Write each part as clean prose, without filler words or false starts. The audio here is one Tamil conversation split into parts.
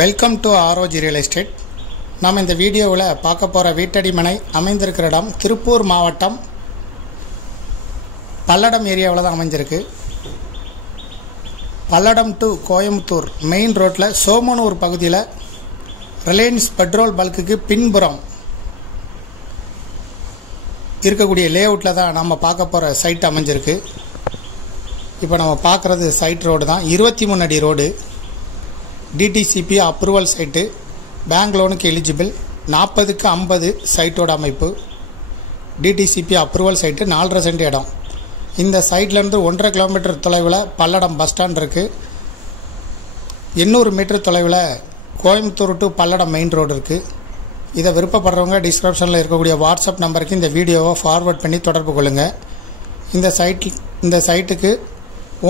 Welcome to ஆரோஜி real estate. நாம் இந்த வீடியோவில் பார்க்க போகிற வீட்டடி மனை அமைந்திருக்கிற இடம் திருப்பூர் மாவட்டம் பல்லடம் ஏரியாவில் தான் அமைஞ்சிருக்கு. பல்லடம் டு கோயம்புத்தூர் மெயின் ரோட்டில் சோமனூர் பகுதியில் ரிலையன்ஸ் பெட்ரோல் பல்க்குக்கு பின்புறம் இருக்கக்கூடிய லேஅவுட்டில் தான் நம்ம பார்க்க போகிற சைட் அமைஞ்சிருக்கு. இப்போ நம்ம பார்க்குறது சைட் ரோடு தான், 23 அடி road, DTCP approval site, bank லோனுக்கு எலிஜிபிள், 40க்கு 50 சைட்டோட அமைப்பு, டிடிசிபி அப்ரூவல் சைட்டு, 4.5 சென்ட் இடம். இந்த சைட்லேருந்து 1.5 கிலோமீட்டர் தொலைவில் பல்லடம் பஸ் ஸ்டாண்ட் இருக்குது. 800 மீட்டர் தொலைவில் Coimbatore to Palladam main road இருக்குது. இதை விருப்பப்படுறவங்க டிஸ்கிரிப்ஷனில் இருக்கக்கூடிய வாட்ஸ்அப் நம்பருக்கு இந்த வீடியோவை ஃபார்வர்ட் பண்ணி தொடர்பு கொள்ளுங்கள். இந்த சைட்டுக்கு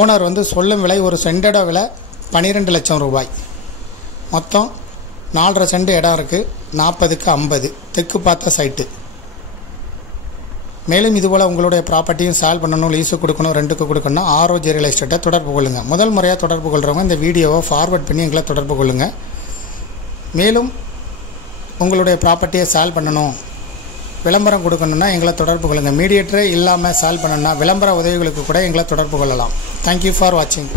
ஓனர் சொல்லும் விலை, ஒரு சென்டோட விலை 12 லட்சம் ரூபாய். மொத்தம் 4.5 சென்ட் இடம் இருக்குது. 40க்கு 50 தெற்கு பார்த்த சைட்டு. மேலும் இதுபோல் உங்களுடைய ப்ராப்பர்ட்டியும் சேல் பண்ணணும், லீஸு கொடுக்கணும், ரெண்டுக்கு கொடுக்கணும், ஆரோஜி ரியல் எஸ்டேட்டை தொடர்பு கொள்ளுங்கள். முதல் முறையாக தொடர்பு கொள்கிறவங்க இந்த வீடியோவை ஃபார்வர்ட் பண்ணி எங்களை தொடர்பு கொள்ளுங்கள். மேலும் உங்களுடைய ப்ராப்பர்ட்டியை சேல் பண்ணணும், விளம்பரம் கொடுக்கணுன்னா எங்களை தொடர்பு கொள்ளுங்கள். மீடியேட்டரே இல்லாமல் சேல் பண்ணணுன்னா விளம்பர உதவிகளுக்கு கூட எங்களை தொடர்பு கொள்ளலாம். தேங்க்யூ ஃபார் வாட்சிங்.